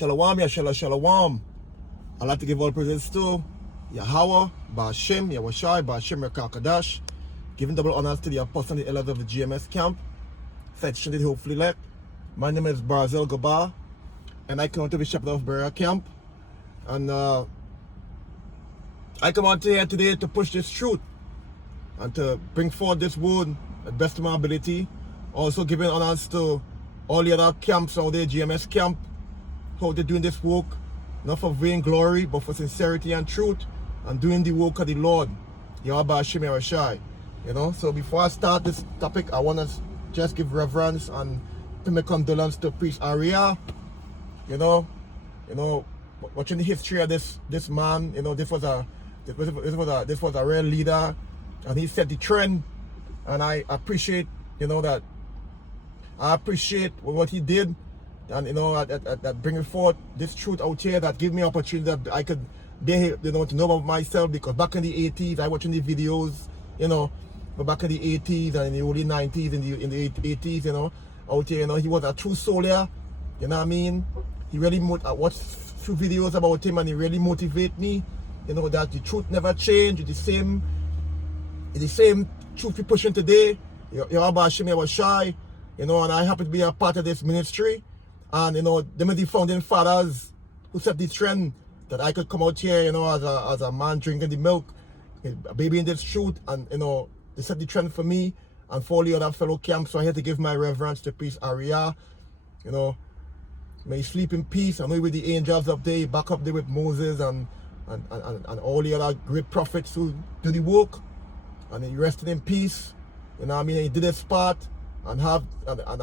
Shalom, Shalom. I'd like to give all praises to Yahweh, Ba'ashem, Yahushai, Ba'ashem, Rekakadash, giving double honors to the apostles and the elders of the GMS camp, sectioned hopefully elect. My name is Barzel Gabar, and I come to the shepherd of Berea camp. And I come out here today to push this truth and to bring forth this word at the best of my ability. Also giving honors to all the other camps out there, GMS camp, how they're doing this work, not for vain glory, but for sincerity and truth, and doing the work of the Lord, Yahweh Hashem Yahushai. You know, so before I start this topic, I want to just give reverence and pay my condolence to Priest Aria. You know, watching the history of this man, you know, this was a real leader, and he set the trend, and I appreciate, you know, that I appreciate what he did. And you know, that bringing forth this truth out here, that give me opportunity that I could be, you know, to know about myself. Because back in the 80s, I watching the videos, you know, but back in the 80s and in the early 90s, in the 80s, you know, out here, you know, he was a true soldier. You know what I mean? He really I watched few videos about him, and he really motivate me. You know, that the truth never changed. It's the same truth we pushing today. Yahweh Hashem Yahushai. You know, and I happen to be a part of this ministry. And you know, them are the founding fathers who set the trend that I could come out here, you know, as a man drinking the milk, a baby in this truth, and you know, they set the trend for me and for all the other fellow camps. So I had to give my reverence to Priest Aria. You know, may he sleep in peace. I know with the angels up there, back up there with Moses and all the other great prophets who do the work, and he rested in peace. You know what I mean? He did his part. And I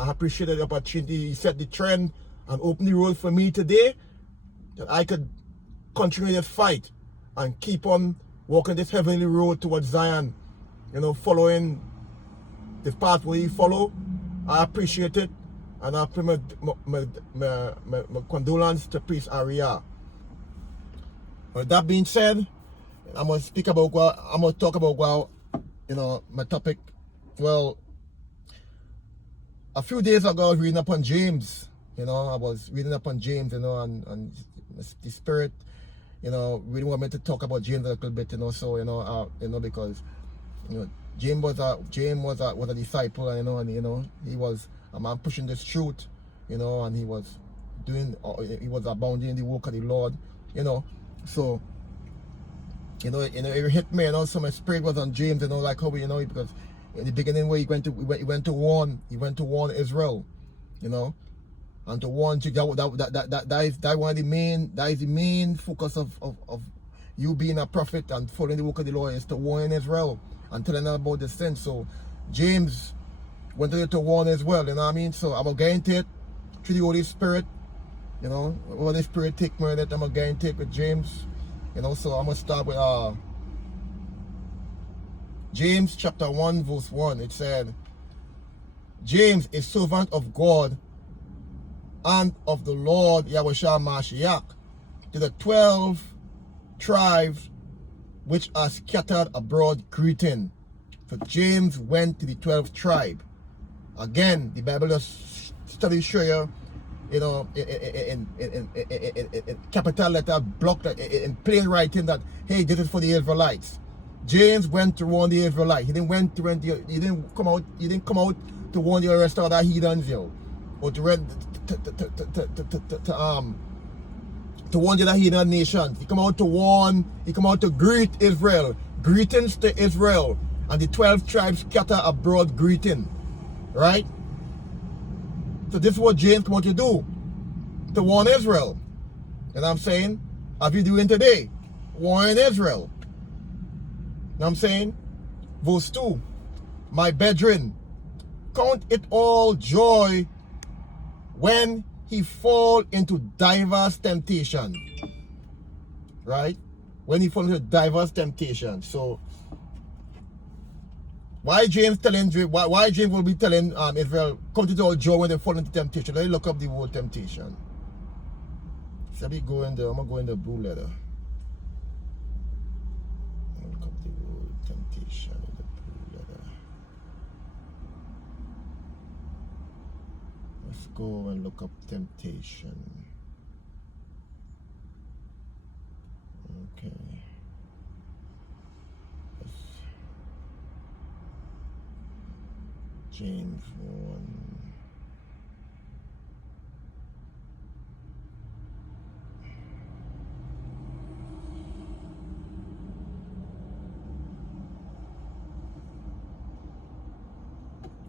appreciated the opportunity. He set the trend and opened the road for me today, that I could continue this fight and keep on walking this heavenly road towards Zion, you know, following the path where he follow. I appreciate it, and I pay my condolence to Priest Aria. With that being said, I'm going to talk about, you know, my topic. Well, a few days ago, I was reading up on James. You know, I was reading up on James, you know, and the Spirit, you know, really want me to talk about James a little bit, you know. So, you know, because, you know, James was a disciple, and you know, he was a man pushing this truth, you know, and he was abounding in the work of the Lord, you know. So, you know, it hit me, you know. So my spirit was on James, you know, like how we, you know, because in the beginning where he went to warn Israel, you know, and to warn that is the main focus of you being a prophet and following the work of the Lord, is to warn Israel and telling them about the sin. So James went to warn Israel, you know what I mean? So I'm gonna get into it through the Holy Spirit, you know. Holy Spirit take me in it, I'm gonna get into it with James, you know. So I'm gonna start with James chapter 1 verse 1. It said, James, a servant of God and of the Lord Yahushua Mashiach, to the 12 tribes which are scattered abroad, greeting. So James went to the 12th tribe. Again, the Bible just study show you, you know, in capital letter, block, in plain writing, that hey, this is for the Israelites. James went to warn the Israelites. He didn't come out to warn the rest of the heathens, yo, or to warn the other heathen nations. He come out to greet Israel. Greetings to Israel and the 12 tribes scatter abroad, greeting. Right? So this is what James come out to do, to warn Israel. You know what I'm saying? As we doing today, warn Israel. You know what I'm saying? Verse 2. My brethren, count it all joy when he fall into diverse temptation. Right? When he fall into diverse temptation. So why James will be telling Israel, count it all joy when they fall into temptation? Let me look up the word temptation. So I'm gonna go in the blue letter. Look up the word temptation in the blue letter. Let's go and look up temptation. James 1.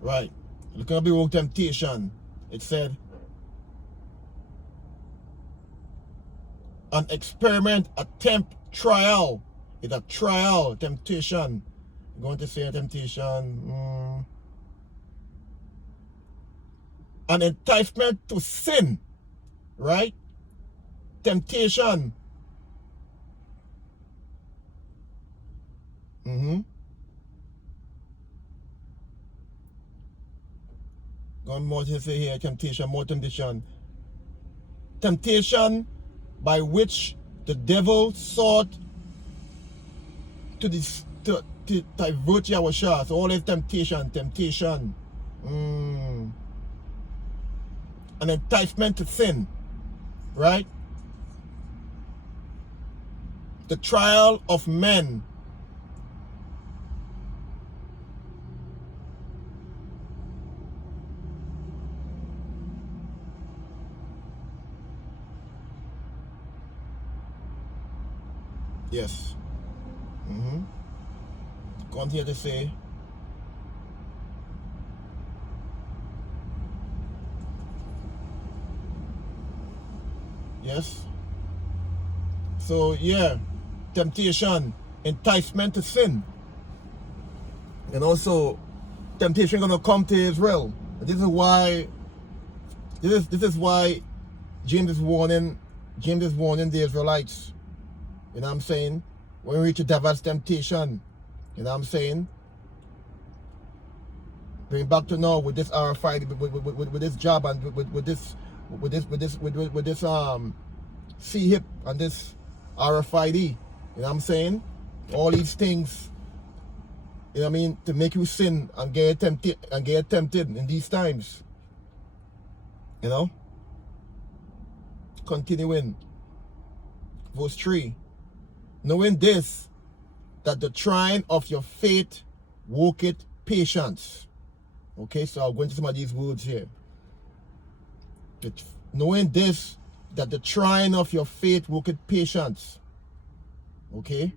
Right. Look at the word temptation. It said, an experiment, attempt, trial. It's a trial, temptation. I'm going to say temptation. An enticement to sin. Right? Temptation. Going more to say here, temptation, more temptation. Temptation by which the devil sought to divert Yahusha. So all is temptation. An enticement to sin. Right? The trial of men. Yes. Continue to say. Yes. So yeah, temptation, enticement to sin. And also temptation gonna come to Israel. This is why James is warning the Israelites. You know what I'm saying? When we reach a diverse temptation, you know what I'm saying? Bring back to now with this RFID, with this job and with this C-hip and this RFID. You know what I'm saying? All these things, you know what I mean, to make you sin and get tempted in these times. You know? Continuing. Verse 3. Knowing this, that the trying of your faith worketh patience. Okay, so I'll go into some of these words here. Knowing this, that the trying of your faith worketh patience. Okay?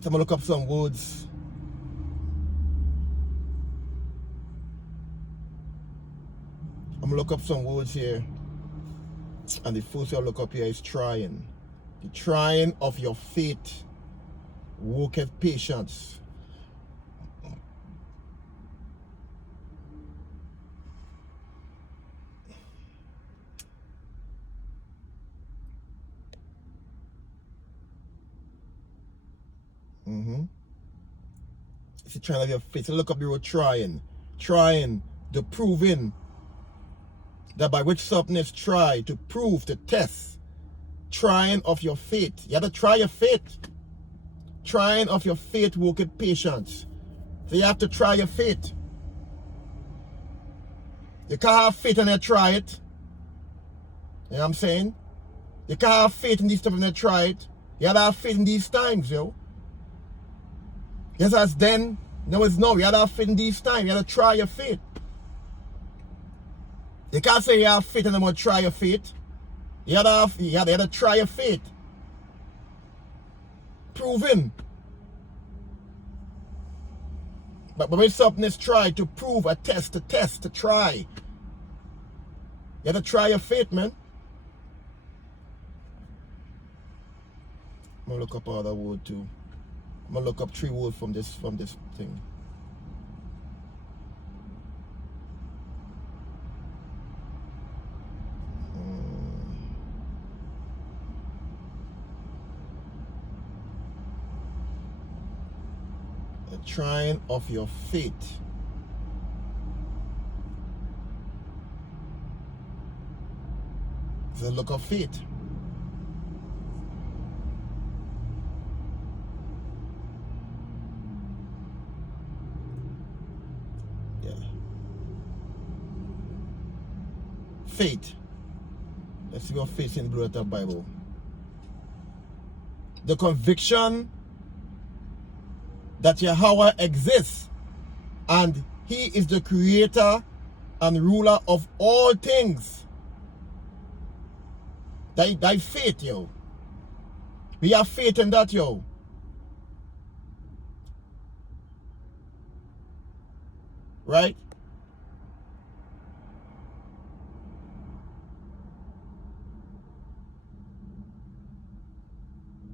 So I'm going to look up some words. I'm going to look up some words here. And the first I'll look up here is trying. The trying of your faith worketh patience. It's the trying of your faith. So look up the word trying. Trying, the proving. That by which something is tried, to prove, to test. Trying of your faith. You have to try your faith. Trying of your faith worketh patience. So you have to try your faith. You can't have faith and then try it. You know what I'm saying? You can't have faith in these stuff and then try it. You have to have faith in these times, yo. Yes, as then, no, it's no. You have to have faith in these times. You have to try your faith. You can't say you have faith and then want to try your faith. You have to try your faith. Proving. But when something is tried, to prove, a test, to try. You have to try your faith, man. I'm going to look up another word too. I'm going to look up 3 words from this thing. The trying of your faith. It's a look of faith. Yeah. Faith. Let's see what faith in the Blue Letter Bible. The conviction that Yahweh exists and He is the creator and ruler of all things. That faith, yo. We have faith in that, yo. Right?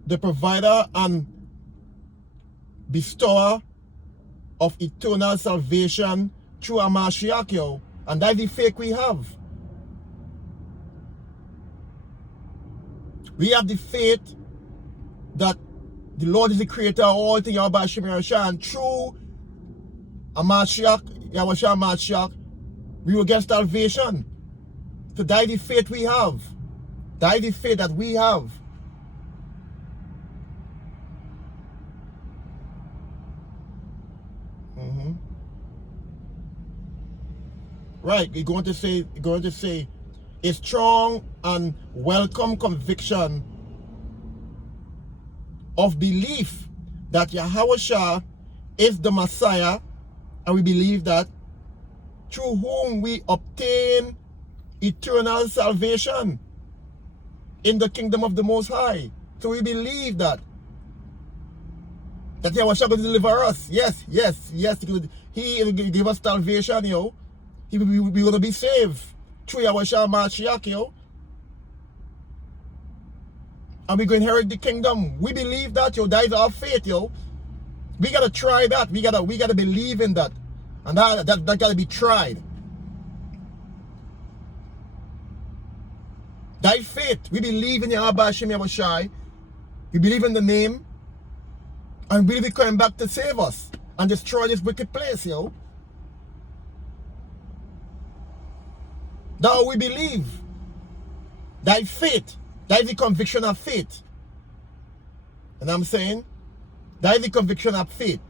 The provider and bestower of eternal salvation through a Mashiach, yo. And that's the faith we have. We have the faith that the Lord is the creator of all things, Yahweh Hashem Yahushua, and through a Mashiach, Yahweh Mashiach, we will get salvation. So that is the faith we have. That is the faith that we have. Right, you're going to say a strong and welcome conviction of belief that Yahushua is the Messiah, and we believe that through whom we obtain eternal salvation in the kingdom of the Most High. So we believe that Yahushua will deliver us. Yes. He will give us salvation, yo. We're going to be saved through Yahushua Mashiach, yo. And we're going to inherit the kingdom. We believe that, yo. That is our faith, yo. We got to try that. We got to believe in that. And that got to be tried. That is faith. We believe in Yahweh Hashem Yahushua. We believe in the name. And we will be coming back to save us and destroy this wicked place, yo. That we believe. That is faith. That is the conviction of faith. And I'm saying, that is the conviction of faith.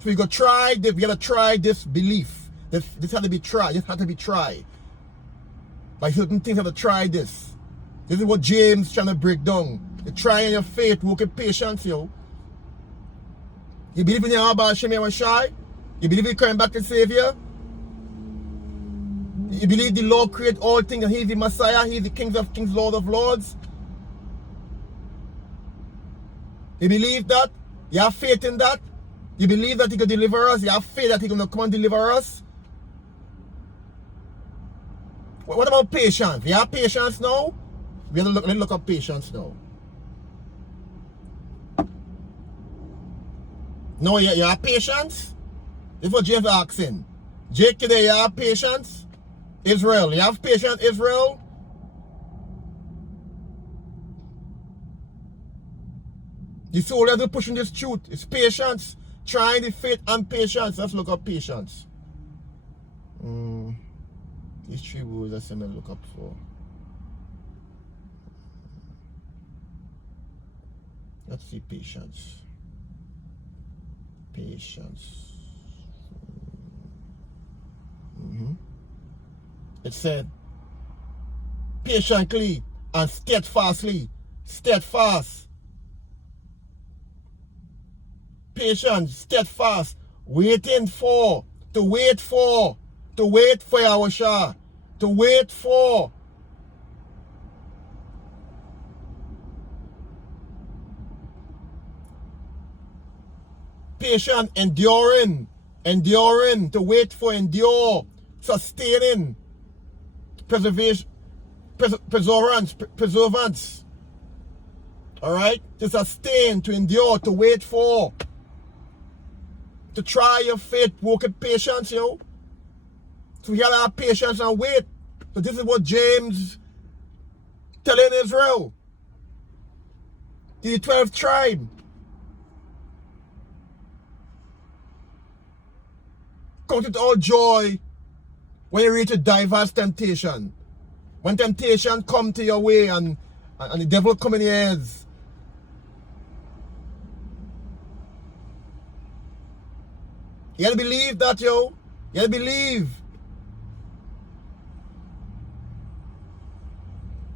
So we got to try this belief. This has to be tried. This has to be tried. By certain things, have to try this. This is what James trying to break down. You try in your faith, work with patience, yo. You believe in Yahweh Hashem Yahushua? You believe in coming back to Savior? You believe the Lord created all things and He's the Messiah, He's the King of Kings, Lord of Lords? You believe that? You have faith in that? You believe that He can deliver us? You have faith that He's going to come and deliver us? What about patience? You have patience now? Let's look up patience now. No, you have patience? This is what James asking. Jake, today, you have patience? Israel, you have patience, Israel? The soldiers are pushing this truth. It's patience. Trying the faith and patience. Let's look up patience. These three words that's I'm going to look up for. Let's see patience. Patience. It said, patiently and steadfastly. Steadfast. Patient, steadfast. Waiting for. To wait for. To wait for Yahushua. To wait for. Patient, enduring. Enduring. To wait for, endure. Sustaining. Preservation. Perseverance. Alright? To sustain, to endure, to wait for. To try your faith, work with patience, yo. So we gotta have patience and wait. So this is what James telling Israel. The 12th tribe. Count it all joy when you reach a diverse temptation. When temptation come to your way and the devil come in your ears. You gotta believe that, yo. You gotta believe.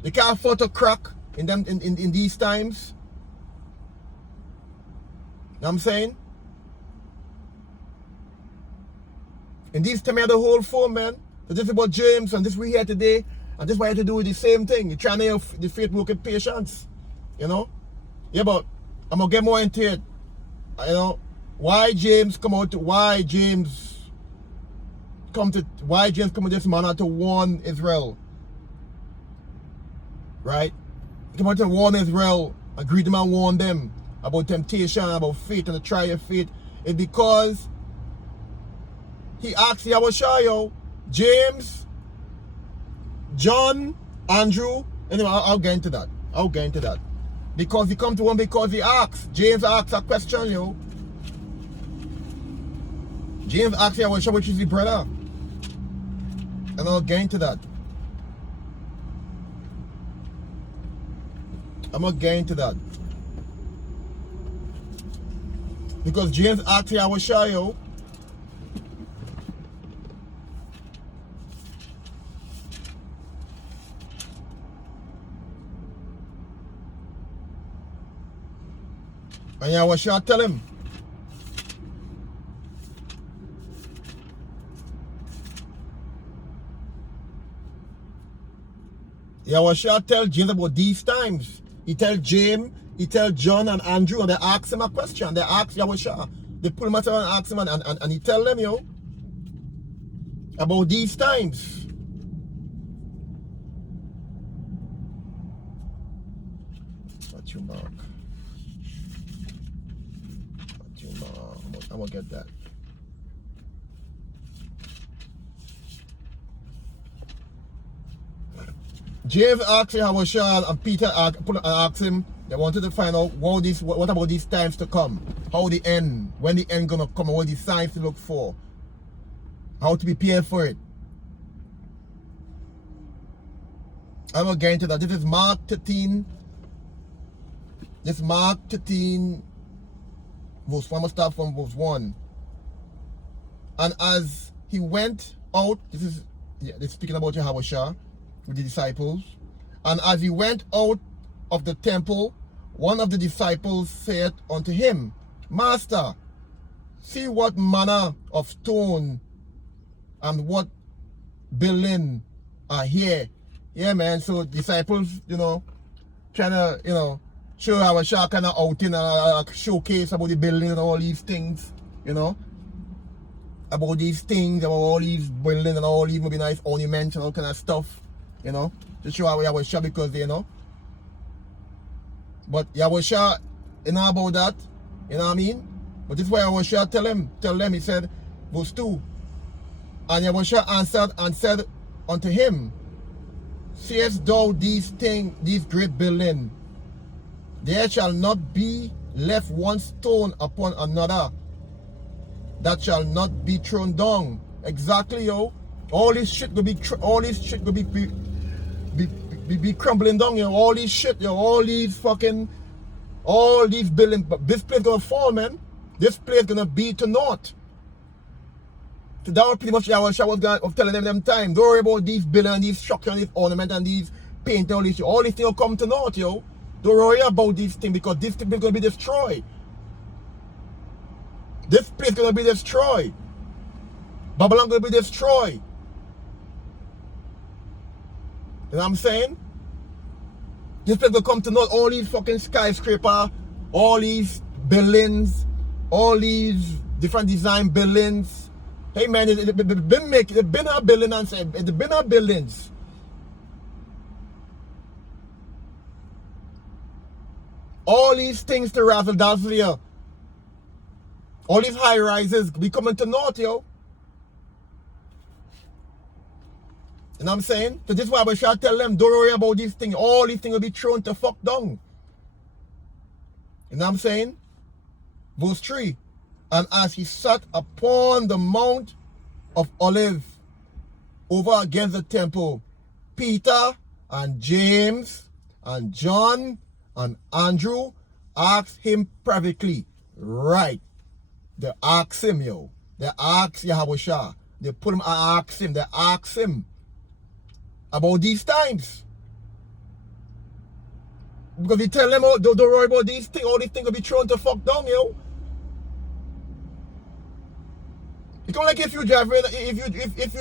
They can't afford to crack in them in these times. You know what I'm saying? In these times, the whole phone, man. So this is about James, and this we here today, and this why I have to do the same thing. You're trying to have the faith work with patience. You know? Yeah, but I'm gonna get more into it. You know, why James come with this manner to warn Israel. Right? He come out to warn Israel, and greet them and warn them about temptation, about faith and the trial of faith. It's because he asked Yahushua, James, John, Andrew. Anyway, I'll get into that. Because he come to him because he asked. James asked a question, yo. James asked Yahushua, which is his brother. And I'll get into that. I'm gonna get into that. Because James asked Yahushua, yo. And Yahushua tell him. Yahushua tell James about these times. He tell James, he tell John and Andrew, and they ask him a question. They ask Yahushua. They pull him aside and ask him, and he tell them, yo, about these times. What you mark? I'm gonna get that. James asked Yahushua, and Peter asked him. They wanted to find out what about these times to come, how the end, when the end gonna come, and what the signs to look for, how to prepare for it. I'm gonna get into that. This is Mark 13. This is Mark 13. Verse 1, I'm going to start from verse 1. And as he went out, this is speaking about Yahushua with the disciples. And as he went out of the temple, one of the disciples said unto him, Master, see what manner of stone and what building are here. Yeah, man. So disciples, trying to, show Yahushua kind of out in a showcase about the building and all these things, about these things, about all these buildings and all these maybe nice ornaments and all kind of stuff, to show Yahushua because but Yahushua, about that, you know what I mean? But this is why Yahushua tell them, he said, verse 2, and Yahushua answered and said unto him, seest thou these things, these great buildings? There shall not be left one stone upon another that shall not be thrown down. Exactly, yo. All this shit will be crumbling down, yo. All this shit, yo. All these buildings. But this place gonna fall, man. This place gonna be to naught. So that was pretty much Yahushua was telling them time. Don't worry about these buildings, these structures, these ornaments, and these paint, all these things will come to naught, yo. Don't worry about these things because this thing is going to be destroyed. This place is going to be destroyed. Babylon going to be destroyed. You know what I'm saying? This place will come to naught. All these fucking skyscrapers, all these buildings, all these different design buildings. Hey man, it's been our building and it's been our buildings. All these things to razzle dazzle here. All these high rises be coming to naught, yo. You know what I'm saying? So this is why I shall tell them, don't worry about these things. All these things will be thrown to fuck down. You know what I'm saying? Verse 3. And as he sat upon the Mount of Olives over against the temple, Peter and James and John and Andrew asked him privately. Right. They asked him, yo. They asked Yahushua. They put him and asked him. They asked him about these times. Because you tell them, oh, don't worry about these things, all these things will be thrown to fuck down, yo. It's not like if you're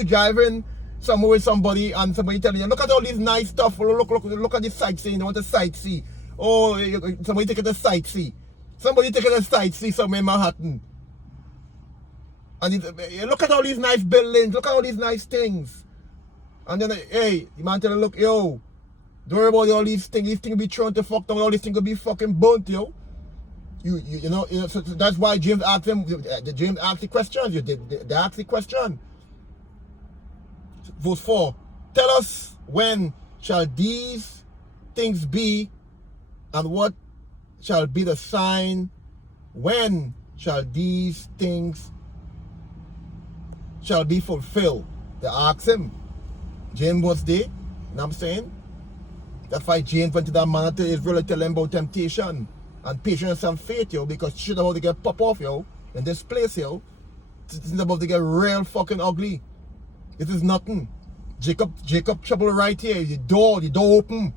driving somewhere with somebody and somebody telling you, look at all these nice stuff, look at this sightseeing, you want to sightsee. Oh, somebody taking a sightsee. Somebody taking a sightsee somewhere in Manhattan. And look at all these nice buildings, look at all these nice things. And then, hey, the man tell you, look, yo, don't worry about all these things will be thrown to fuck down, all these things will be fucking burnt, yo. You know, so that's why James asked him, James asked the question, they asked the question. Verse 4, tell us when shall these things be, and what shall be the sign? When shall these things shall be fulfilled? They asked him. James was there, you know what I'm saying? That's why James went to that man to Israel to tell him about temptation and patience and faith, yo, because shit about to get pop off, yo, in this place, yo. It's about to get real fucking ugly. This is nothing. Jacob trouble right here. The door open.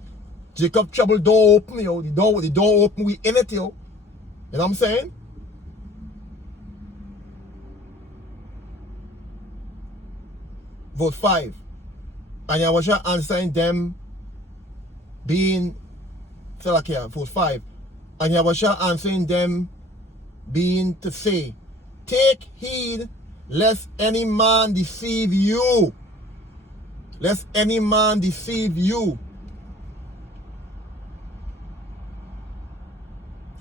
Jacob trouble door open, yo. The door open, we in it, yo. You know what I'm saying? Verse 5. And Yahweh answering them being, so like here, verse 5. And Yahweh answering them being to say, take heed lest any man deceive you. Lest any man deceive you.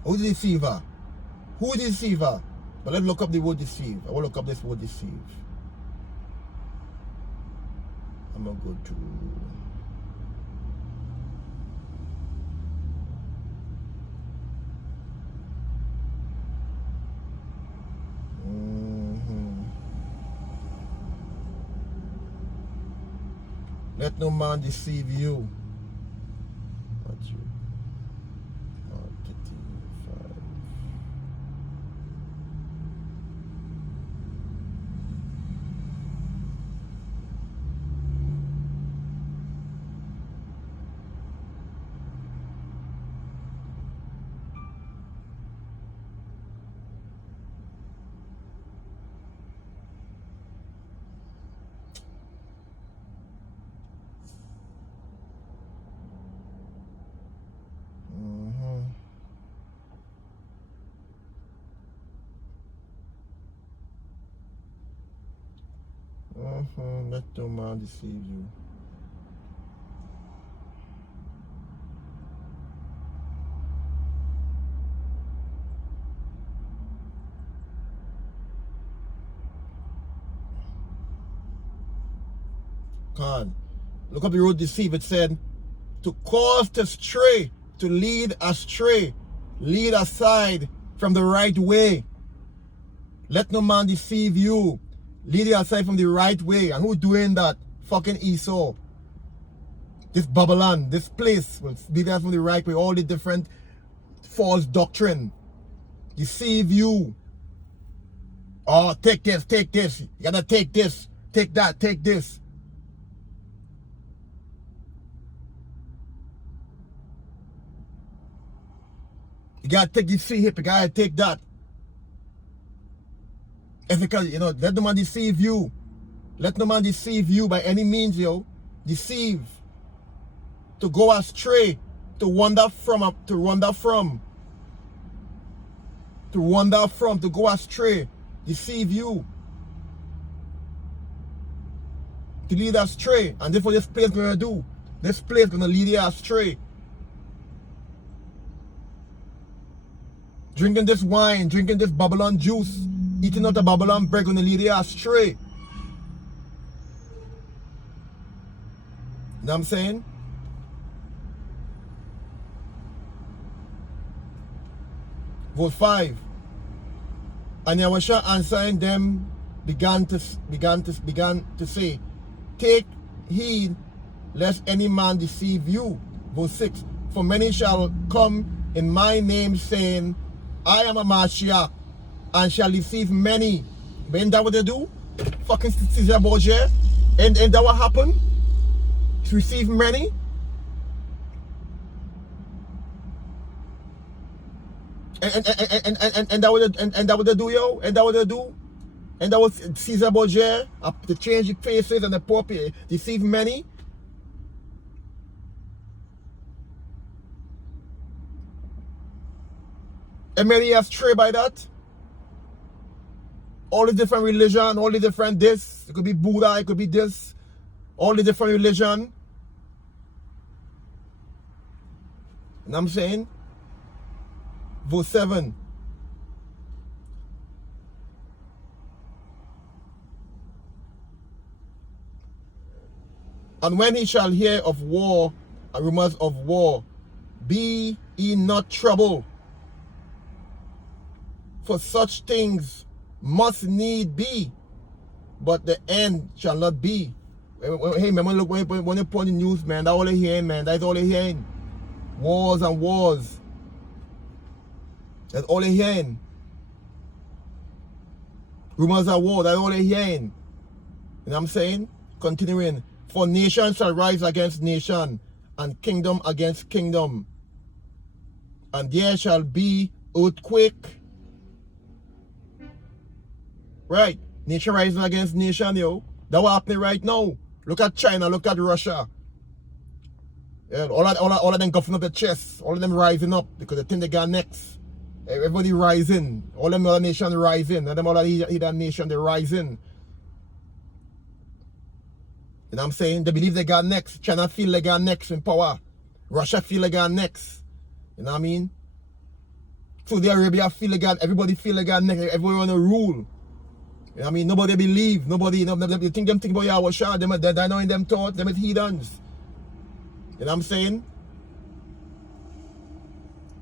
Who's the deceiver? Who is the deceiver? But let's look up the word deceive. I will look up this word deceive. I'm going to go to... Let no man deceive you. Matthew 35. Let no man deceive you. God, look up the word deceive. It said to cause to stray, to lead astray, lead aside from the right way. Let no man deceive you. Lead you aside from the right way. And who doing that? Fucking Esau. This Babylon, this place will lead us from the right way. All the different false doctrine. Deceive you. Oh, take this, take this. You gotta take this, take that, take this. You gotta take this free hip, you gotta take that. Because, you know, let no man deceive you. Let no man deceive you by any means, yo. Deceive. To go astray. To wander from. To go astray. Deceive you. To lead astray. And that's what this place is going to do. This place is going to lead you astray. Drinking this wine, drinking this Babylon juice, eating out the Babylon bread, going to lead you astray. You know what I'm saying? Verse 5. And Yahweh answering them began to say, take heed lest any man deceive you. Verse 6. For many shall come in my name, saying, I am a Mashiach, and shall deceive many. But ain't that what they do? Fucking Caesar Borgia. Ain't that what happened? Receive many. And that what they do, yo? And that what they do? And that was Caesar Borgia to change the faces and the poor deceive many. And many are stray by that. All the different religion, all the different this. It could be Buddha, it could be this. All the different religion. And I'm saying, verse 7. And when he shall hear of war and rumors of war, be ye not troubled. For such things must need be, but the end shall not be. Hey man, look, when you put on the news, man, that's all they're hearing, man. That's all they're hearing. Wars and wars. That's all they're hearing. Rumors of war, that's all they're hearing. You know what I'm saying? Continuing. For nation shall rise against nation, and kingdom against kingdom. And there shall be earthquake. Right. Nation rising against nation, yo. That's what happening right now. Look at China, look at Russia. Yeah, all of them guffing up their chests. All of them rising up because they think they got next. Everybody rising. All them other nations rising. All them other nation, they rising. You know what I'm saying? They believe they got next. China feel they got next in power. Russia feel they got next. You know what I mean? Saudi Arabia feel they got, everybody feel they got next. Everybody want to rule. You know what I mean? Nobody believe. Nobody, you think about Yahweh Shah. They're not in them thoughts. Them is heathens. You know what I'm saying?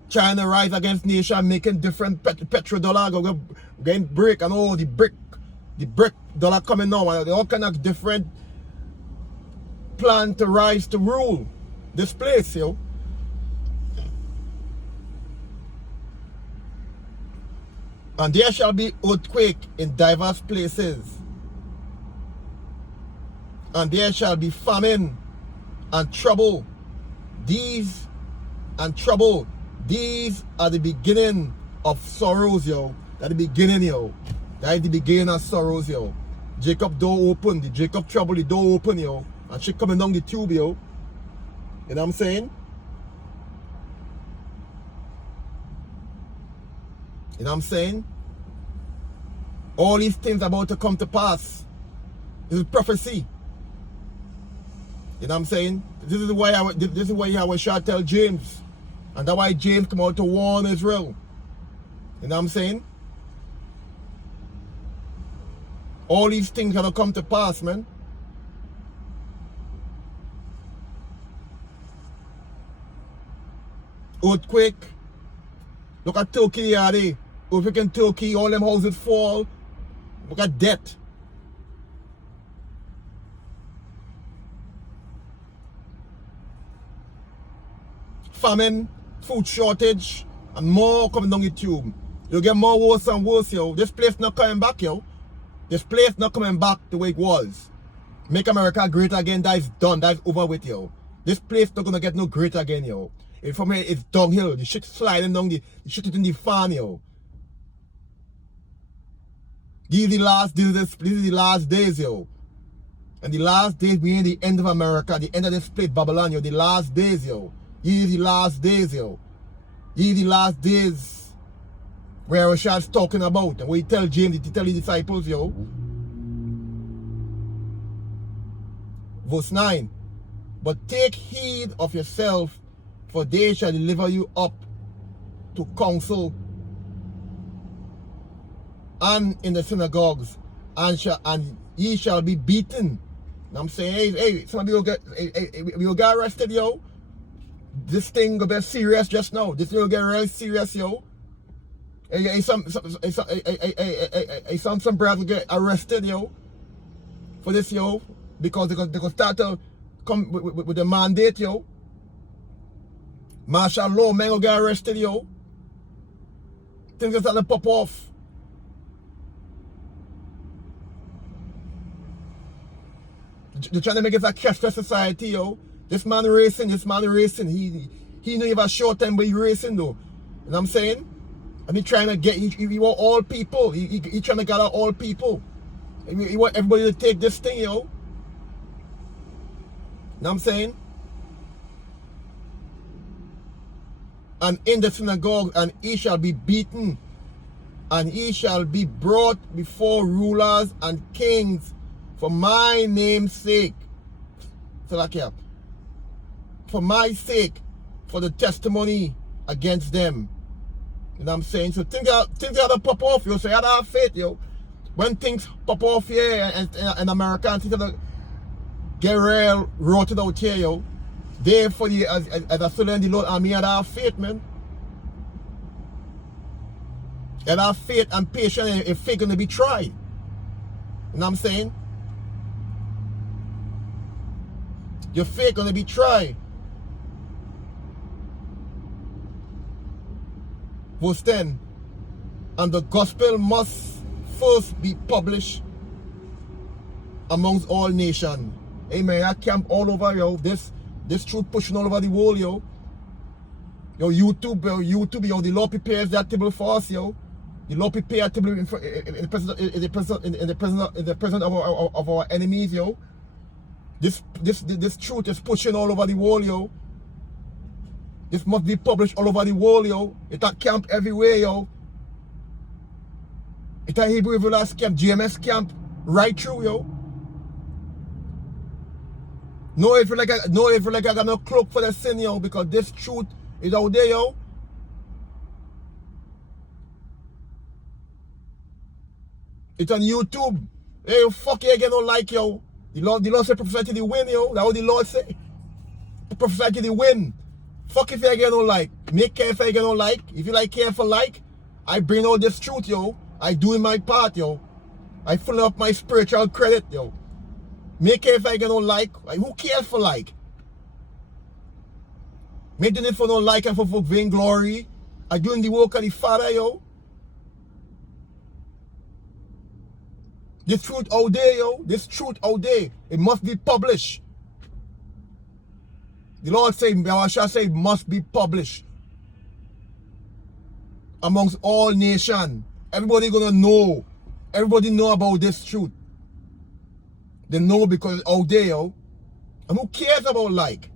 China rise against nation, making different petrodollar, getting brick and all the brick dollar coming now. And all kind of different plan to rise to rule this place, yo. And there shall be earthquake in diverse places. And there shall be famine and trouble. These are the beginning of sorrows, yo. That's the beginning, yo. That is the beginning of sorrows, yo. Jacob door open, the Jacob trouble, the door open, yo. And she coming down the tube, yo. You know what I'm saying? You know what I'm saying? All these things about to come to pass. This is prophecy. You know what I'm saying? This is why I was shot tell James. And that's why James come out to warn Israel. You know what I'm saying? All these things are going to come to pass, man. Earthquake. Look at Turkey, yeah, they. Earthquake in Turkey, all them houses fall. Look at debt. Famine, food shortage, and more coming down the tube. You'll get more worse and worse, yo. This place not coming back, yo. This place not coming back the way it was. Make America great again, that is done. That is over with, yo. This place not gonna get no great again, yo. If from here, it's downhill. The shit sliding down, the shit is in the fan, yo. These are the last days, yo. And the last days being the end of America, the end of this place, Babylon, yo. The last days, yo. These are the last days, yo. These are the last days where Rashad's talking about. And we tell James, to tell his disciples, yo. Verse 9. But take heed of yourself, for they shall deliver you up to council and in the synagogues, and ye shall be beaten. And I'm saying, hey, some of you will get arrested, yo. This thing will be serious just now. This thing will get real serious, yo. Some brothers will get arrested, yo, for this, yo, because they gonna start to come with the mandate, yo. Martial law, men will get arrested, yo. Things are starting to pop off. They're trying to make it a cashless society, yo. This man racing. He knew he have a short time, but he racing, though. You know what I'm saying? And he trying to get, he want all people. He trying to gather all people. He want everybody to take this thing, yo. Know what I'm saying? And in the synagogue, and he shall be beaten, and he shall be brought before rulers and kings for my name's sake. So like, yeah, for my sake, for the testimony against them. You know what I'm saying? So things are to pop off, yo. So you gotta have faith, yo. When things pop off here in America and things are get real rotted out here, yo. There for the as a soldier in the Lord army, you gotta have faith, man. You gotta have faith and patience if faith gonna be tried. You know what I'm saying? Your faith gonna be tried. Verse 10. And the gospel must first be published amongst all nations. Amen. I camp all over, yo. This truth pushing all over the world, yo. Yo, YouTube, yo. The Lord prepares that table for us, yo. The Lord prepares a table in the presence of our enemies, yo. This truth is pushing all over the world, yo. This must be published all over the world, yo. It's at camp everywhere, yo. It's a Hebrew Israelite camp, GMS camp, right through, yo. No Israelite got no cloak for the sin, yo, because this truth is out there, yo. It's on YouTube. Hey, fuck you again, don't like, yo. The Lord said prophesy to the wind, yo. That's what the Lord say. Prophesy to the wind. Fuck if you again don't like. Make care if you again don't like. If you like care for like, I bring out this truth, yo. I doing my part, yo. I fill up my spiritual credit, yo. Make care if I don't like. Who cares for like? Me doing it for no like and for vainglory. I doing the work of the Father, yo. This truth out there, yo. This truth out there. It must be published. The Lord say, I shall say, it must be published amongst all nations. Everybody gonna know. Everybody know about this truth. They know because it's out there, yo. And who cares about like?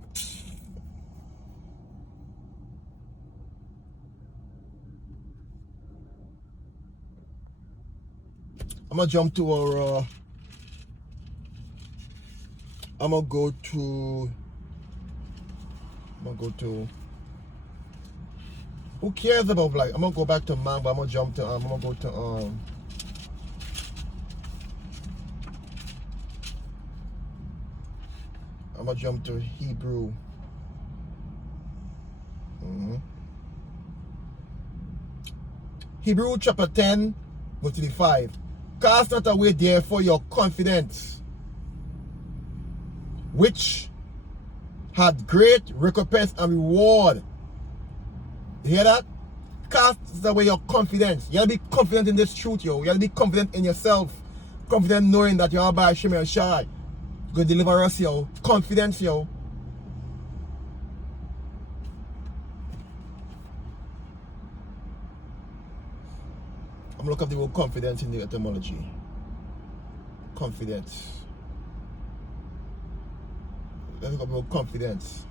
I'm gonna jump to our I'm gonna go to who cares about like? I'm gonna go back to man, but I'm gonna jump to I'm gonna go to I'm gonna jump to Hebrew. Hebrew chapter 10, verse 35. Cast not away therefore your confidence, which had great recompense and reward. You hear that? Cast away your confidence. You gotta be confident in this truth, yo. You gotta be confident in yourself. Confident knowing that you're by Hashem Shai. Go deliver us, yo. Confidence, yo. I'm gonna look up the word confidence in the etymology. Confidence. Let's look up the word confidence.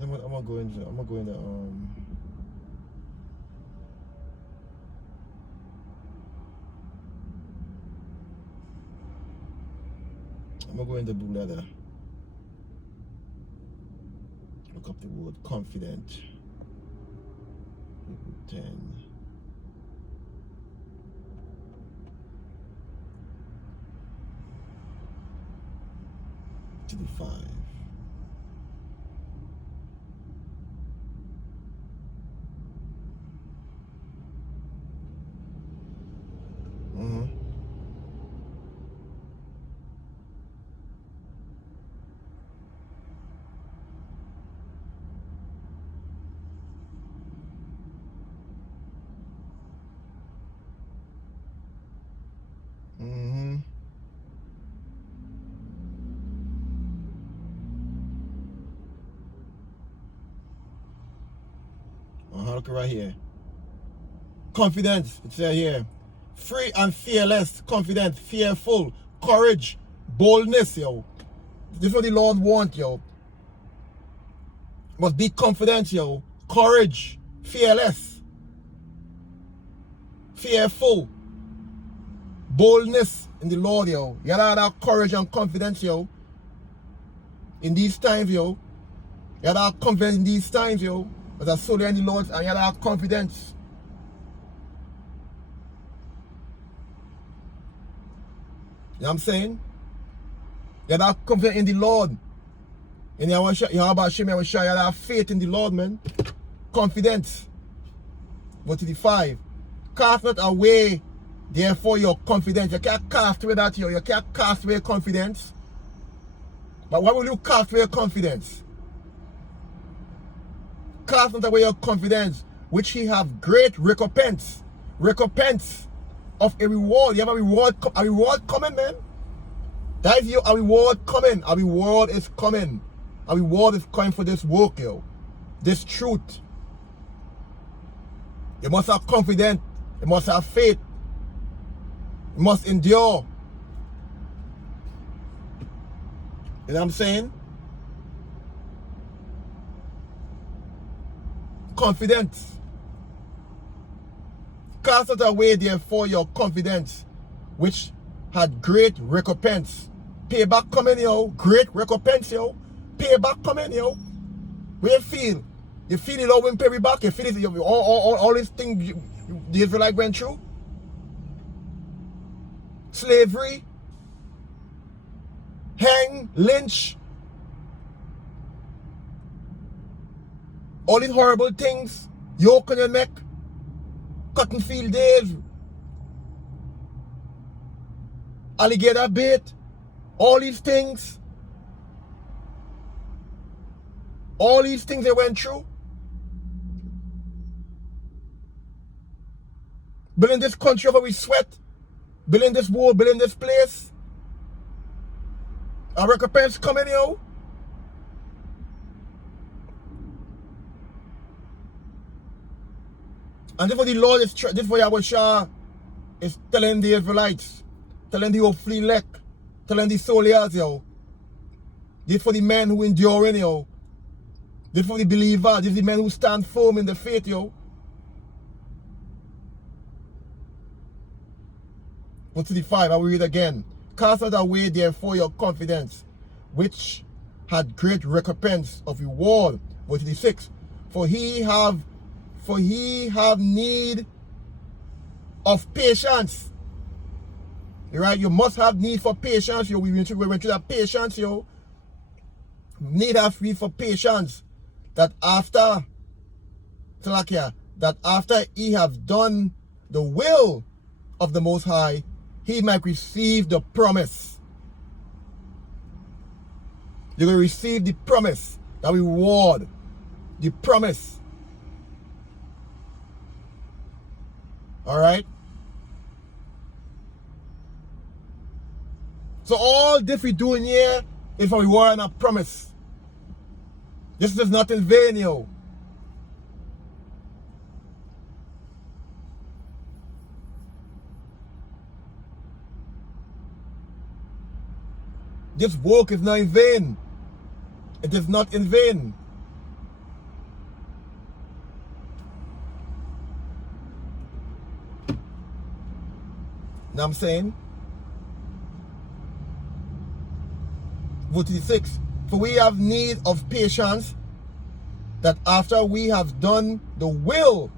I'm gonna go into I'm gonna go in the blue letter. Look up the word confident. 10. To the 5. Look right here. Confidence, it's here. Free and fearless, confident, fearful, courage, boldness, yo. This is what the Lord wants, yo. Must be confident, yo. Courage, fearless, fearful, boldness in the Lord, yo. You gotta have that courage and confidence, yo. In these times, yo. You gotta have confidence in these times, yo. As a soldier in the Lord, and you gotta have confidence. You know what I'm saying? You gotta have confidence in the Lord. And you gotta have faith in the Lord, man. Confidence. Go to the 5. Cast not away, therefore, your confidence. You can't cast away that, yo. You can't cast away confidence. But why will you cast away your confidence? Cast not away your confidence, which he have great recompense. Recompense of a reward. You have a reward coming, man. That is a reward coming. A reward is coming. A reward is coming for this work, yo. This truth. You must have confidence. You must have faith. You must endure. You know what I'm saying? Confidence. Cast not away therefore your confidence, which had great recompense. Payback coming, yo. Great recompense, yo. Payback coming, yo. Where you feel? You feel it all when pay back? You feel it, all these things the Israelites went through? Slavery, hang, lynch, all these horrible things, yoke on your neck, cotton field days, alligator bait, all these things they went through. Building this country over we sweat, building this wall, building this place. Our recompense coming, yo. And this is what the Lord is, this is what Yahweh is telling the Israelites, telling the Ofli Lek, telling the soldiers, yo. This is for the men who enduring, yo. This is for the believers. This is the men who stand firm in the faith, yo. Go to the 5, I will read again. Cast not away therefore your confidence, which had great recompense of reward. Go to the 6. For he have need of patience. Right? You must have need for patience, yo. We went through that patience, yo. Need have need for patience. That after he have done the will of the Most High, he might receive the promise. You're going to receive the promise, the reward, the promise. All right? So all this we doing here is for reward and a promise. This is not in vain, yo. This work is not in vain. It is not in vain. Now I'm saying, verse 6. For we have need of patience, that after we have done the will,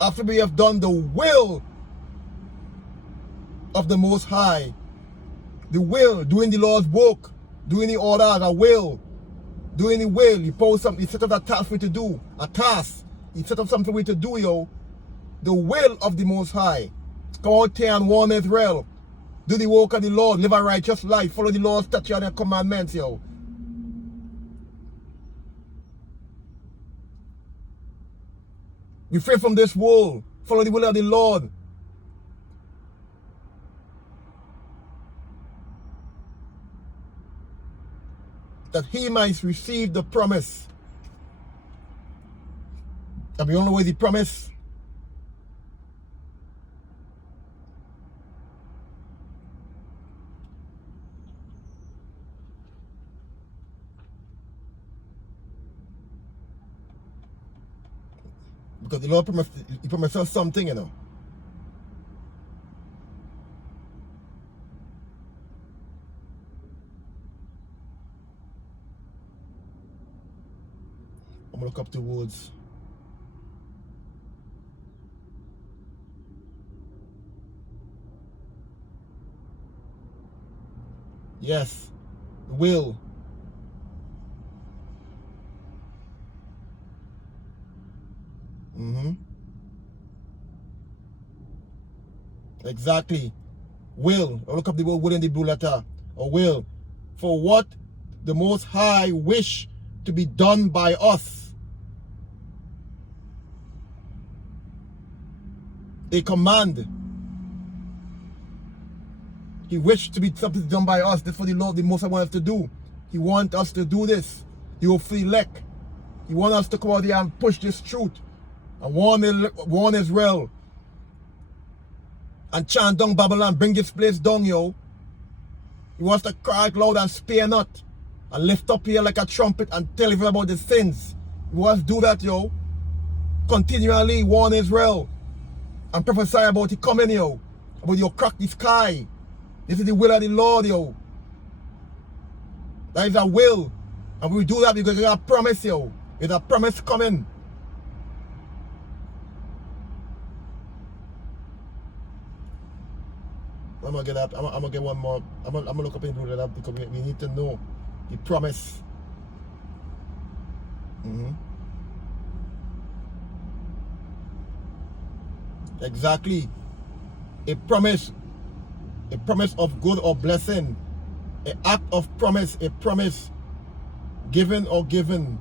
after we have done the will of the Most High, the will, doing the Lord's work, doing the orders, a will, doing the will. He posed something, he set up a task for you to do, a task. He set up something for you to do, yo. The will of the Most High. Come out here and warn Israel. Do the work of the Lord. Live a righteous life. Follow the Lord's statutes and commandments, yo. Be free from this world. Follow the will of the Lord. that he might receive the promise. And we all know where the promise. Because the Lord promised, he promised us something, you know. I'm gonna look up the words. Yes, will. Exactly. Will. I'll look up the word will in the blue letter. Or will. For what the Most High wish to be done by us. A command. He wished to be something done by us. That's what the Lord, the Most High, wants us to do. He wants us to do this. He will free elect. He wants us to come out there and push this truth. And warn Israel. And chant down Babylon. Bring this place down, yo. He wants to cry out loud and spare not. And lift up here like a trumpet and tell everyone about the sins. He wants to do that, yo. Continually warn Israel. And prophesy about it coming, yo. About your crack the sky. This is the will of the Lord, yo. That is a will. And when we do that, we're going to get a promise, yo. There's a promise coming. I'm gonna get that. I'm gonna get one more. I'm gonna look up in the that because we need to know the promise. Exactly. A promise of good or blessing. An act of promise. A promise given or given.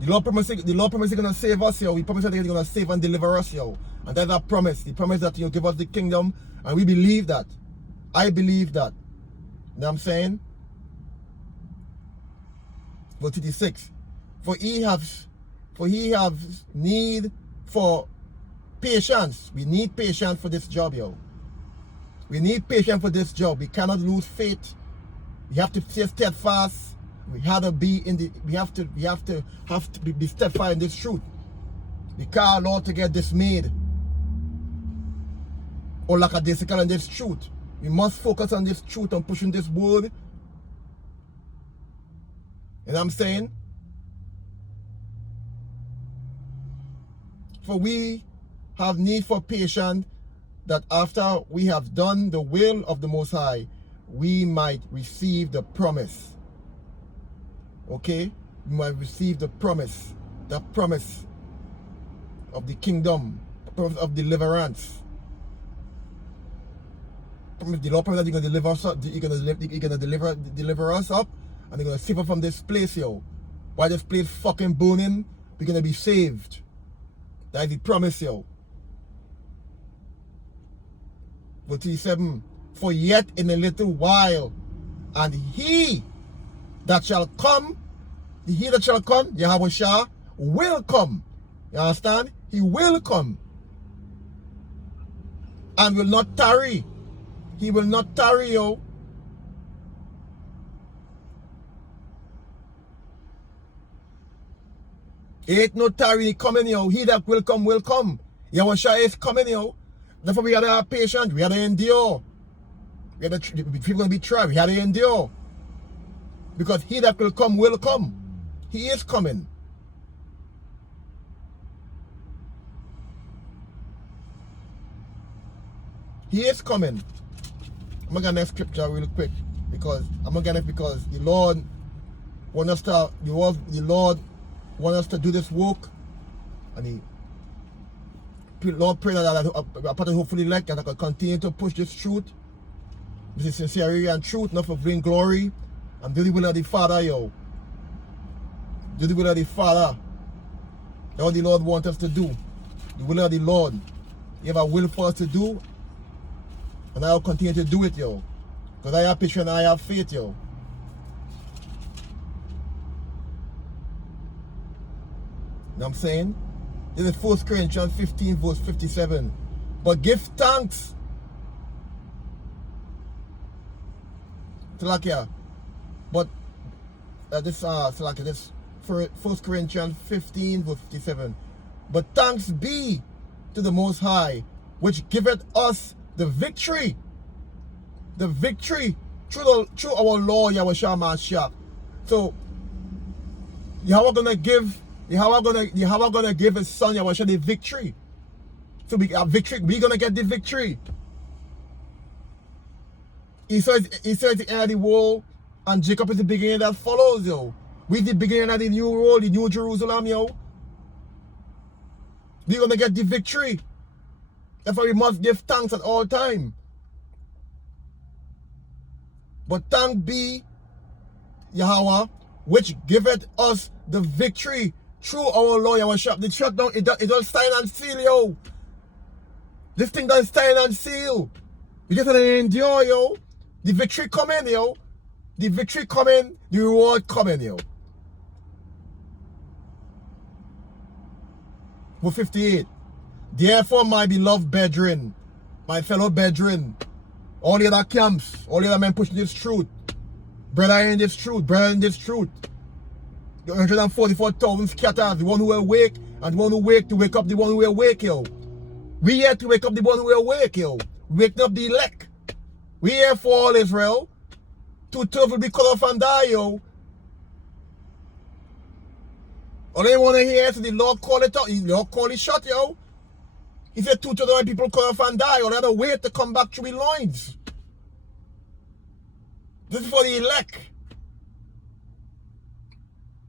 The Lord promised he's going to save us, yo. He promised that he's going to save and deliver us, yo. And that's a promise. He promised that he'll give us the kingdom. And we believe that. I believe that. You know what I'm saying? Verse 36. For he has need for patience. We need patience for this job, yo. We need patience for this job. We cannot lose faith. We have to stay steadfast. We have to be in the. We have to be steadfast in this truth. We can't allow to get dismayed or lackadaisical in this truth. We must focus on this truth and pushing this word. You know what I'm saying? For we have need for patience, that after we have done the will of the Most High, we might receive the promise. Okay? We might receive the promise of the kingdom, the promise of deliverance. The Lord promised that He's gonna deliver us up, He's gonna deliver us up, and He's gonna save us from this place, yo. While this place fucking burning, we're gonna be saved. That is the promise, yo. Verse 37, for yet in a little while, and he that shall come, Yahweh Shah, will come. You understand? He will come. And will not tarry. He will not tarry, yo. Ain't no tarry coming, yo. He that will come, will come. Yahweh Shah is coming, yo. Therefore, we gotta have patience. We gotta endure. People gonna be tried. We gotta endure. Because he that will come, will come. He is coming. He is coming. I'm gonna get next scripture real quick because the Lord want us to do this work, and Lord pray that I hopefully like and I can continue to push this truth. This is sincerity and truth, not for bring glory. And do the will of the Father, yo. Do the will of the Father. That's what the Lord wants us to do. The will of the Lord. He have a will for us to do. And I'll continue to do it, yo. Because I have picture and I have faith, yo. You know what I'm saying? This is 1 Corinthians 15 verse 57. But give thanks. Salakia. But this 1 Corinthians 15 verse 57. But thanks be to the Most High, which giveth us the victory. The victory through our Lord Yahushua Mashiach. So Yahweh gonna give his son Yahushua the victory. So we have victory, we're gonna get the victory. He says the end of the world, and Jacob is the beginning that follows, yo. We the beginning of the new world, the new Jerusalem, yo. We're gonna get the victory. That's why we must give thanks at all time. But thank be Yahweh, which giveth us the victory through our Lord Yahushua. The shutdown, it don't stand and seal, yo. This thing don't stand and seal. We just have to endure, yo. The victory coming, yo. The victory coming, the reward coming, yo. Verse 58. Therefore, my beloved brethren, my fellow brethren, all the other camps, all the other men pushing this truth, brother in this truth, the 144,000 scatters, the one who awake, and the one who wake to wake up the one who awake, yo. We here to wake up the one who awake, yo. Waking up the elect. We here for all Israel. 2/3 will be cut off and die, yo. All they want to hear is the Lord call it out. The Lord call it shut, yo. He said 2/3 of the people cut off and die. Or they have to wait to come back through the loins. This is for the elect.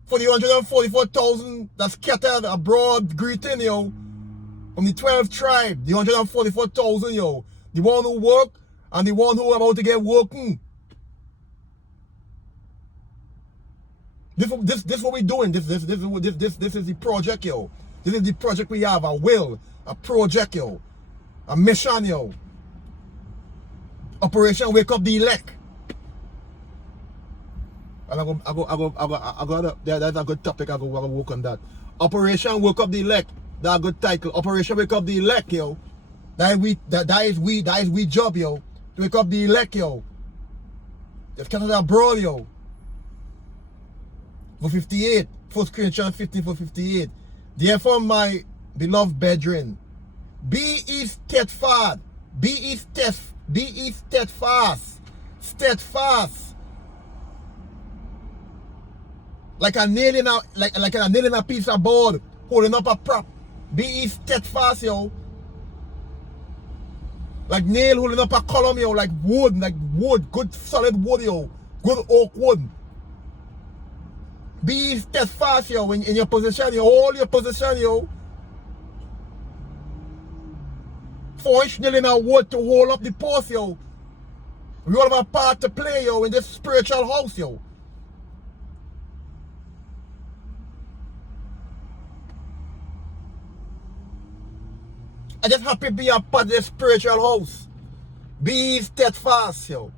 For the 144,000 that scattered abroad, greeting, yo. From the 12 tribe, the 144,000, yo. The one who work and the one who about to get working. This is what we're doing. This is the project, yo. This is the project we have. A will, a project, yo. A mission, yo. Operation Wake Up the Elect. And that's a good topic. I go work on that. Operation Wake Up the Elect. That's a good title. Operation Wake Up the Elect, yo. That is we job, yo. To wake up the elect, yo. Just catch that brawl, yo. Verse 58. 1 Corinthians 15 verse 58. Therefore, my beloved brethren, be ye steadfast. Be ye steadfast. Steadfast. Like a nail in a piece of board, holding up a prop. Be ye steadfast, yo. Like nail holding up a column, yo. Like wood, good solid wood, yo. Good oak wood. Be steadfast, yo, in your position, yo. Hold your position, yo. 4-inch nail in a wood to hold up the post, yo. We all have a part to play, yo, in this spiritual house, yo. I just happy to be a part of this spiritual house. Be steadfast, yo.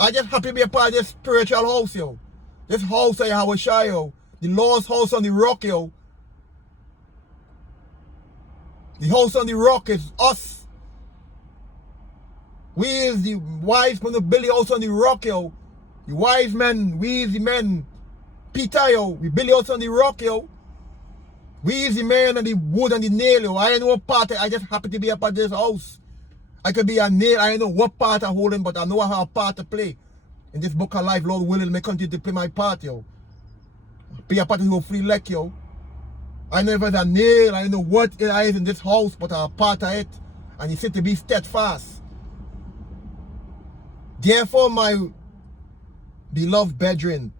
I just happy to be a part of this spiritual house, yo. This house of Yahushua, yo. The Lord's house on the rock, yo. The house on the rock is us. We is the wise men who build the house on the rock, yo. The wise men, we is the men. Peter, yo. We build the house on the rock, yo. We is the man and the wood and the nail, yo. I ain't no part. I just happy to be a part of this house. I could be a nail. I don't know what part I'm holding, but I know I have a part to play. In this book of life, Lord willing, may continue to play my part, yo. Be a part of the free elect, yo. I know if it's a nail, I don't know what it is in this house, but I'm a part of it. And he said to be steadfast. Therefore, my beloved brethren,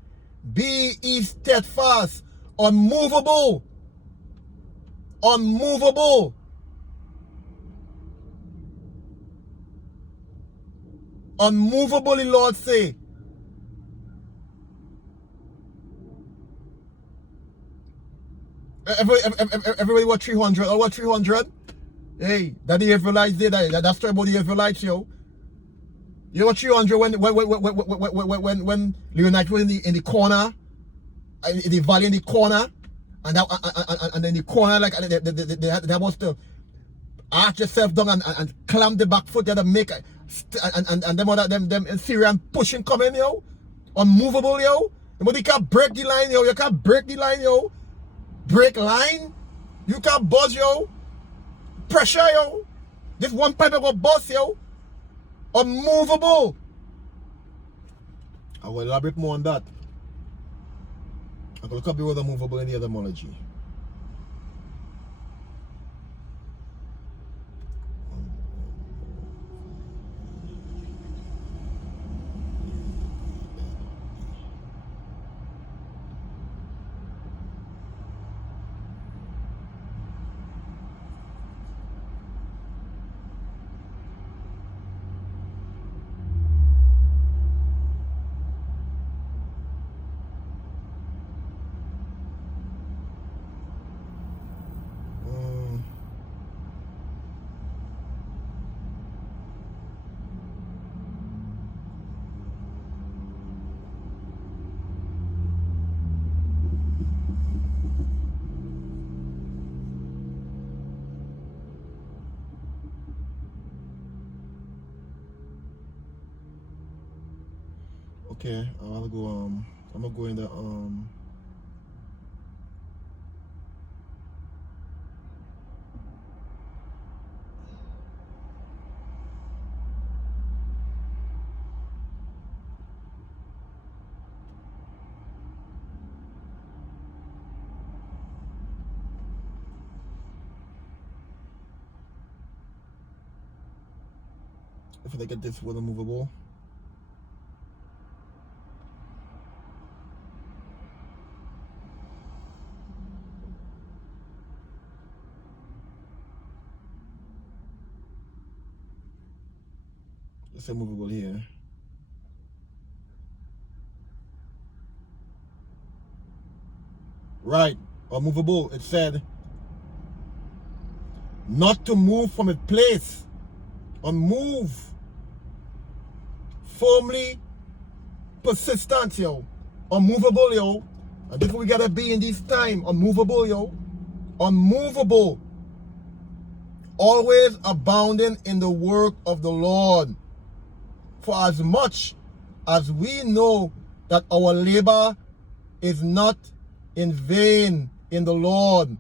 be ye steadfast, unmovable. Unmovable. Unmovable, the Lord say. Everybody what 300? Or what 300? Hey, that the Israelites did. That's story about the Israelites, yo. You know 300 when Leonite was in the corner, in the valley in the corner, and then the corner like they was to arch yourself down and clamp the back foot, you had to make and them Syrian pushing coming, yo, unmovable, yo. But you can't break the line, yo. You can't break the line, yo. Break line, you can't buzz, yo. Pressure, yo. This one pipe go bust, yo. Unmovable. I will elaborate more on that. I will look up the word unmovable in the etymology. Okay, I'll go I'm gonna go in the if I get this word unmovable. It's unmovable here. Right, unmovable. It said not to move from its place. Unmove. Firmly persistent, yo. Unmovable, yo. And this is what we gotta be in this time. Unmovable, yo. Unmovable. Always abounding in the work of the Lord. For as much as we know that our labor is not in vain in the Lord.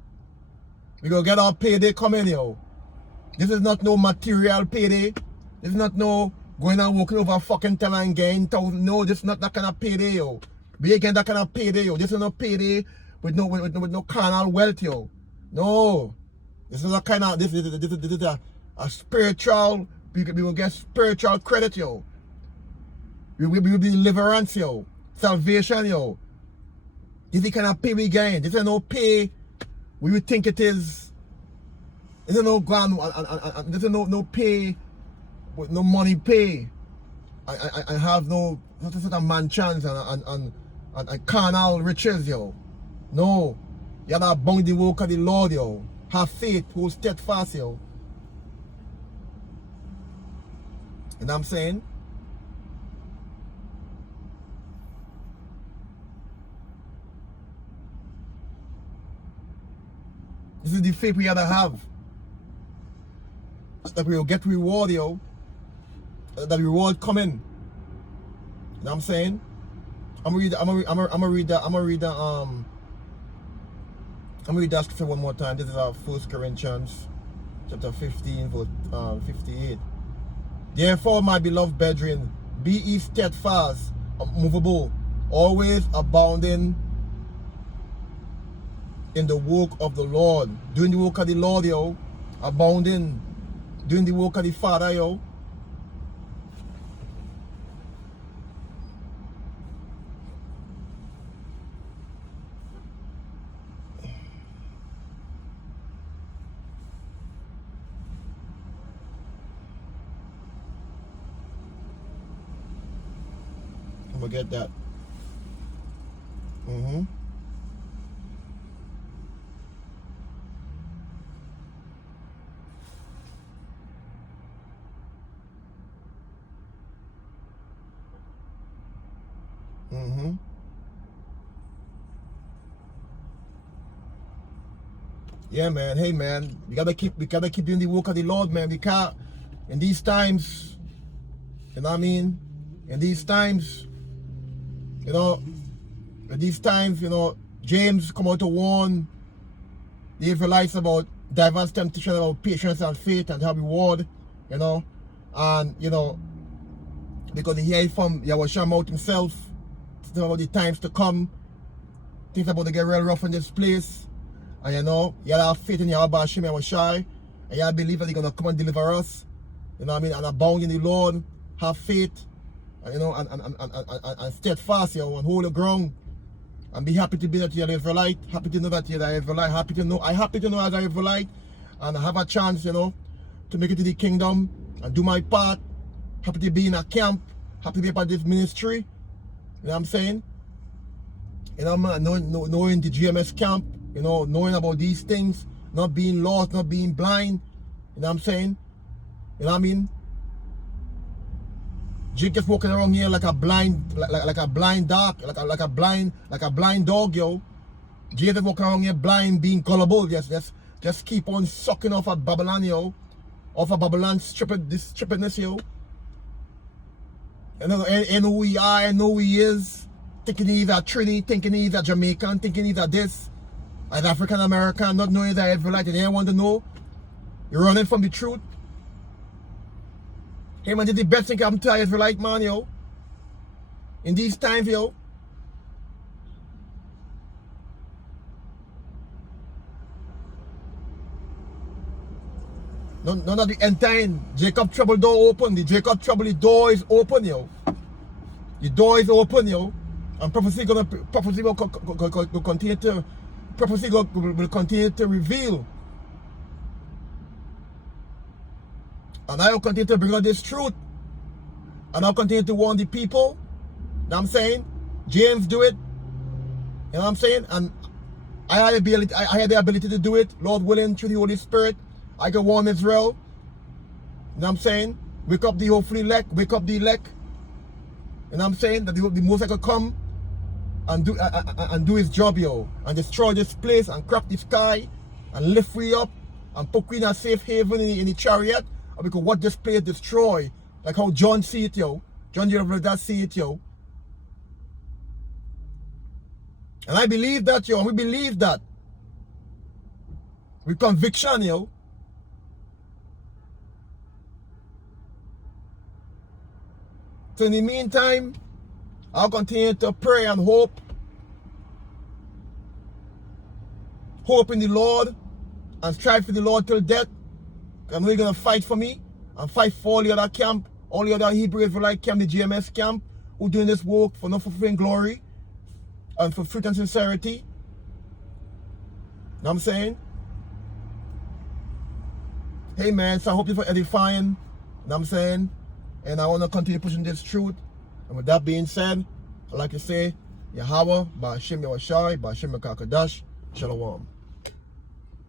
We gonna get our payday coming, yo. This is not no material payday. This is not no going and working over fucking time and getting thousand. No, this is not that kind of payday, yo. We ain't getting that kind of payday, yo. This is no payday with no carnal wealth, yo. No. This is a kind of this is a spiritual. We will get spiritual credit, yo. We will be deliverance, yo. Salvation, yo. This is the kind of pay we gain. This is no pay we would think it is. This is no ground. This is no pay with no money pay. I have no sort of mansions and carnal riches, yo. No. You have to abound the work of the Lord, yo. Have faith, hold steadfast, yo. You know what I'm saying? This is the faith we gotta have. That we will get reward, yo. That reward coming. You know what I'm saying? I'm gonna read that scripture one more time. This is our 1 Corinthians chapter 15, verse 58. Therefore, my beloved brethren, be ye steadfast, unmovable, always abounding in the work of the Lord. Doing the work of the Lord, yo. Abounding. Doing the work of the Father, yo. I'm gonna get that. Mm-hmm. Yeah, man. Hey, man. We gotta keep doing the work of the Lord, man. We can't in these times. You know what I mean? In these times, you know, in these times, you know, James come out to warn the Israelites about diverse temptation, about patience and faith and have reward, you know, and you know, because he hear from Yahushua mouth himself, about the times to come, things about to get real rough in this place. And you know, you gotta have faith in Yahweh Hashem Yahushua, and you gotta believe that he's gonna come and deliver us. You know what I mean? And abound in the Lord, have faith, and you know, and steadfast, you know, and hold the ground. And be happy to be that you're an Israelite, happy to know that you're an Israelite, happy to know as an Israelite, and I have a chance, you know, to make it to the kingdom and do my part. Happy to be in a camp, happy to be a part of this ministry. You know what I'm saying? You know, knowing the GMS camp, you know, knowing about these things, not being lost, not being blind. You know what I'm saying? You know what I mean? Jake is walking around here like a blind, like a blind dog, like a blind dog, yo. Jake is walking around here blind, being gullible. Just keep on sucking off at Babylon, yo. Off of Babylon's stupidness, yo. And know who he are, and know who he is. Thinking he's a Trini, thinking he's a Jamaican, thinking he's a this, an African American, not knowing he's an Israelite, and they want to know. You're running from the truth. Hey man, this is the best thing I'm to Israelite, man, yo. In these times, yo. None of the end time. Jacob trouble door open. The Jacob trouble door is open, yo. The door is open, yo. And prophecy will continue to will continue to reveal. And I will continue to bring out this truth. And I'll continue to warn the people. You know what I'm saying? James do it. You know what I'm saying? And I had the ability to do it. Lord willing, through the Holy Spirit, I can warn Israel. You know what I'm saying? Wake up the hopefully elect. Wake up the elect. You know what I'm saying? That the Most High could come and do his job, yo. And destroy this place and crack the sky and lift we up and put we in a safe haven in the chariot. And we could watch this place destroy. Like how John see it, yo. John the Revelator see it, yo. And I believe that, yo. And we believe that. With conviction, yo. So in the meantime, I'll continue to pray and hope. Hope in the Lord and strive for the Lord till death. I know you're going to fight for me and fight for all the other camp, all the other Hebrew Israelite camp, the GMS camp, who doing this work for no fulfilling glory and for fruit and sincerity. You know what I'm saying? Hey man, so I hope you for edifying. You know what I'm saying? And I want to continue pushing this truth. And with that being said, I'd like to say, Yahweh, Ba'ashem Yahushai, Ba'ashem Yakakadash, Shalom.